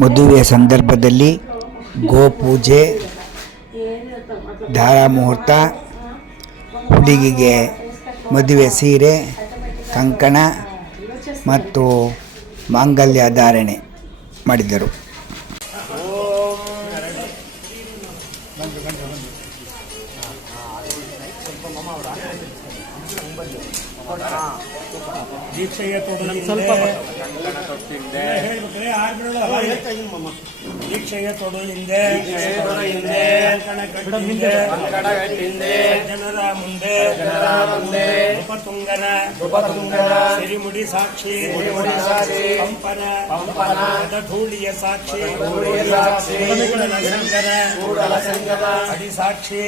ಮದುವೆಯ ಸಂದರ್ಭದಲ್ಲಿ ಗೋಪೂಜೆ, ಧಾರಾ ಮುಹೂರ್ತ, ಹುಡುಗಿಗೆ ಮದುವೆ ಸೀರೆ, ಕಂಕಣ ಮತ್ತು ಮಾಂಗಲ್ಯ ಧಾರಣೆ ಮಾಡಿದರು. ದೀಕ್ಷೆಯ ತೊಡಲಿಂದೆ ದೀಕ್ಷೆಯ ತೊಡಲಿಂದೆ ಕಂಕಣಗಟ್ಟಿಂದೆ ಜನರ ಮುಂದೆ ನೃಪತುಂಗನ ಸಿರಿಮುಡಿ ಸಾಕ್ಷಿ ಕಂಪನ ಧೂಳಿಯ ಸಾಕ್ಷಿ ಕೂಡಲ ಸಂಗರ ಅಡಿ ಸಾಕ್ಷಿ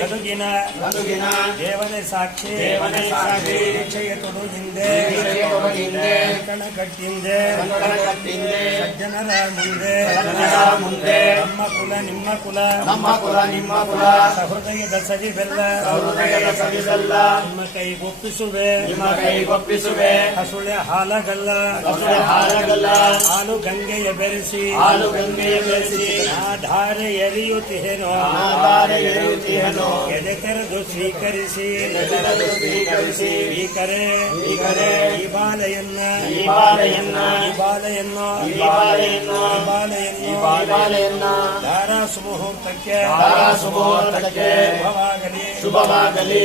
ಗದುಗಿನ ದೇವನೇ ಸಾಕ್ಷಿ ದೀಕ್ಷೆಯ ತೊಡಲಿಂದೆ ಕಂಕಣಗಟ್ಟಿಂದೆ ಸಜ್ಜನರ ಮುಂದೆ ನಮ್ಮ ಕುಲ ನಿಮ್ಮ ಕುಲ ಸಹೃದಯದ ಸವಿ ಬೆಲ್ಲ ನಿಮ್ಮ ಕೈಗೊಪ್ಪಿಸುವೆ ಹಸುಳೆ ಹಾಲಗಲ್ಲ ಹಾಲು ಗಂಗೆಯ ಬೆರೆಸಿ ಧಾರೆ ಎರೆಯುತ್ತೇನೋ ಎದೆ ತೆರೆದು ಸ್ವೀಕರಿಸಿ ಈ ಬಾಲೆಯನ್ನು ಧಾರಾ ಸುಮುಹೂರ್ತಕ್ಕೆ ಶುಭವಾಗಲಿ.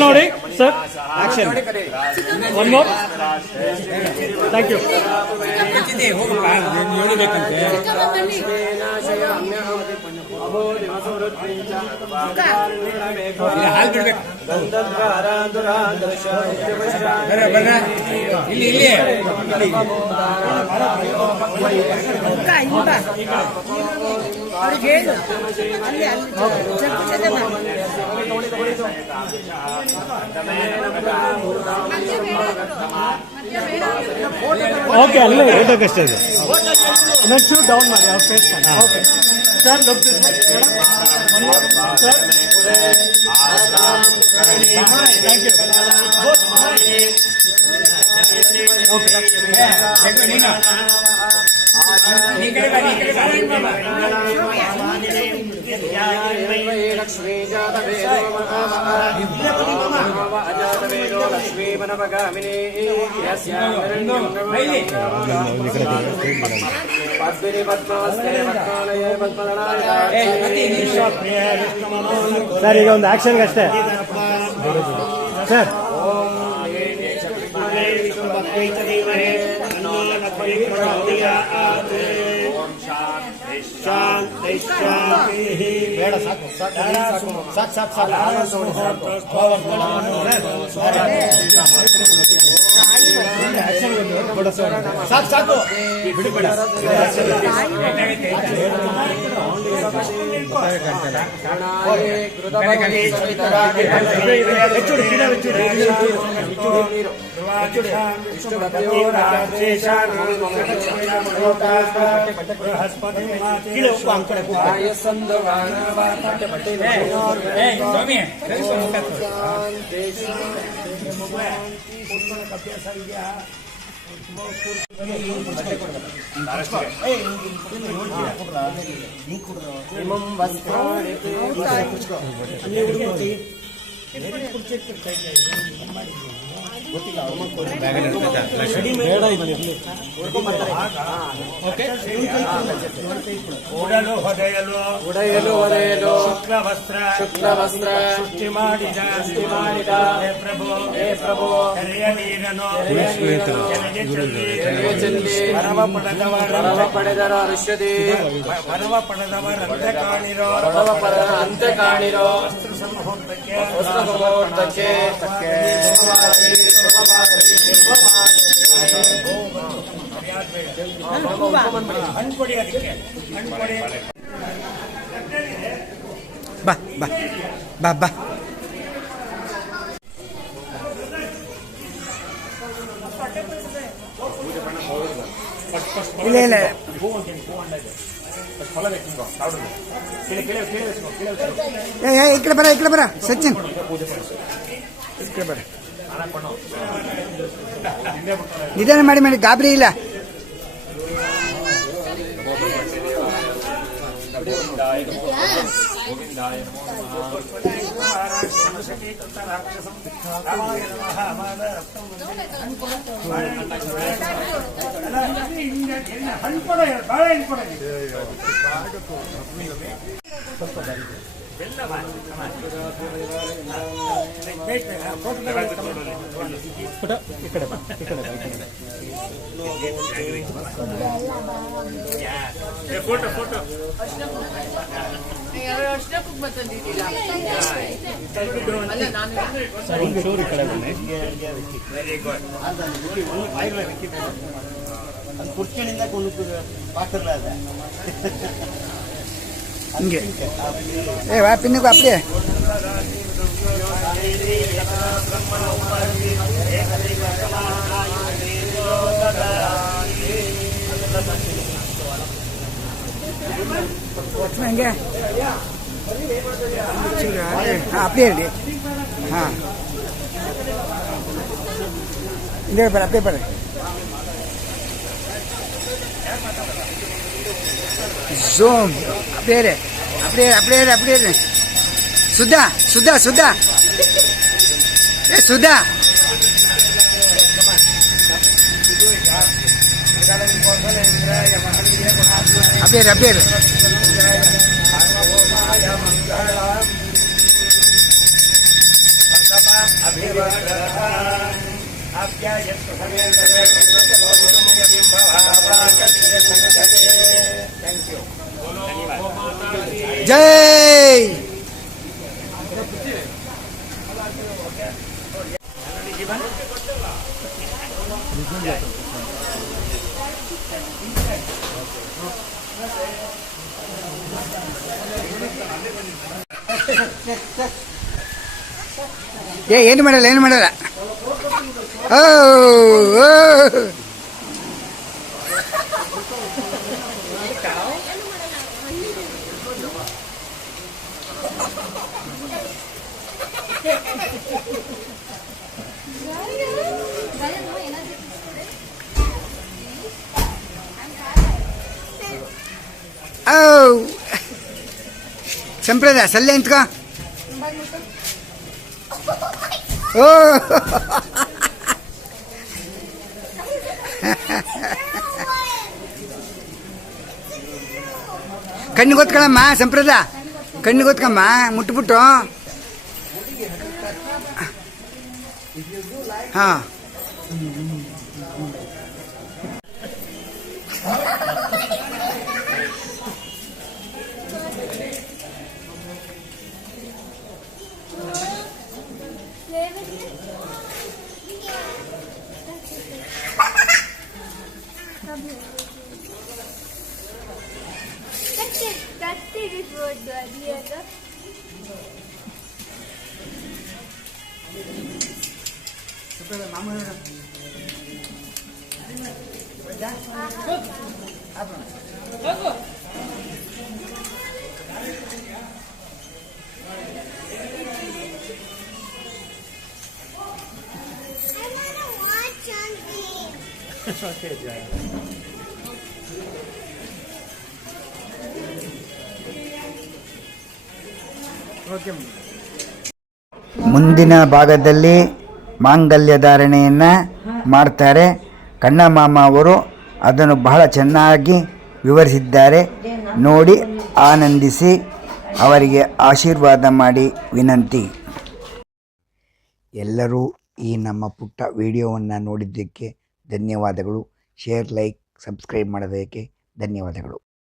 ನೋಡಿ sir, action. One more. Thank you. Okay, ಅಲ್ಲೇ ರೇಟಕ್ಕಷ್ಟೇ ಇದೆ. ನೆಕ್ಸ್ಟ್ ಡೌನ್ ಮಾಡಿ ಅವ್ರ ಫೇಸ್ ಮಾಡಿ. Okay sir, look this way. Sir, thank you. Okay, sir ಈಗ ಒಂದು ಆಕ್ಷನ್ಗೆ ಅಷ್ಟೇ ಸರ್. ಬೇಡ, ಸಾಕು ಬಿಡಬೇಡ. ಉಡಲು ಹೊದೆಯಲು ಶುಕ್ಲವಸ್ತ್ರ ಸೃಷ್ಟಿ ಮಾಡಿದ ಹೇ ಪ್ರಭು ಕರೆಯ ನೀರನು ಪರವ ಪಡೆದರ ಋಷ್ಯದಿ ಪರವ ಪಡೆದವರಂತೆ ಕಾಣಿರೋ ಅಂತೆ ಕಾಣಿರೋ ಮುಹೂರ್ತಕ್ಕೆ ಹಣ್ಕೊಡಿ ಅದಕ್ಕೆ ಹಣ್ಕೊಡಿ ಬಾ ಬಾ ಬಾ ಬಾ ಇಲ್ಲ ಇಲ್ಲ ಈ ಕಡೆ ಬರ ಸಚಿನ್ ಈ ಕಡೆ ಬರ ನಿಧಾನ ಮಾಡಿ ಗಾಬರಿ ಇಲ್ಲ ಫೋಟೋ ಫೋಟೋ ವೆರಿ ಗುಡ್ ಕುರ್ಚಿನಿಂದ ಪಾತ್ರಲ್ಲ ಅದ ಹಿಂಗೆ ವಾ ಪಿನ್ನಿಗೂ ಅಪ್ಪಿಯೇ ಹಂಗೆ ಹಾಂ ಅಪ್ಪಿಯೇ ಇರಲಿ ಹಾಂ ಇಲ್ಲೇ ಬರ್ರಿ ಅಪ್ಪಿಯೇ ಬರ್ರಿ zoom அப்படியே சுதா ஏ சுதா அப்படியே ಜೈ ಏನು ಮಾಡಲ್ಲ ಓ ಸಂಪ್ರದಾಯ ಸಲ್ಲೆ ನಿಂತ್ಕೋ ಓ ಕಣ್ಣಿಗೆ ಗೊತ್ಕೊಳ್ಳಮ್ಮ ಸಂಪ್ರದಾಯ ಕಣ್ಣಿಗೆ ಗೊತ್ಕಮ್ಮ ಮುಟ್ಬಿಟ್ಟು ಹಾಂ ಓಕೆ ಮುಂದಿನ ಭಾಗದಲ್ಲಿ ಮಾಂಗಲ್ಯ ಧಾರಣೆಯನ್ನು ಮಾಡ್ತಾರೆ. ಕಣ್ಣಮಾಮ ಅವರು ಅದನ್ನು ಬಹಳ ಚೆನ್ನಾಗಿ ವಿವರಿಸಿದ್ದಾರೆ. ನೋಡಿ ಆನಂದಿಸಿ ಅವರಿಗೆ ಆಶೀರ್ವಾದ ಮಾಡಿ ವಿನಂತಿ. ಎಲ್ಲರೂ ಈ ನಮ್ಮ ಪುಟ್ಟ ವಿಡಿಯೋವನ್ನು ನೋಡಿದ್ದಕ್ಕೆ ಧನ್ಯವಾದಗಳು. ಶೇರ್, ಲೈಕ್, ಸಬ್ಸ್ಕ್ರೈಬ್ ಮಾಡೋದಕ್ಕೆ ಧನ್ಯವಾದಗಳು.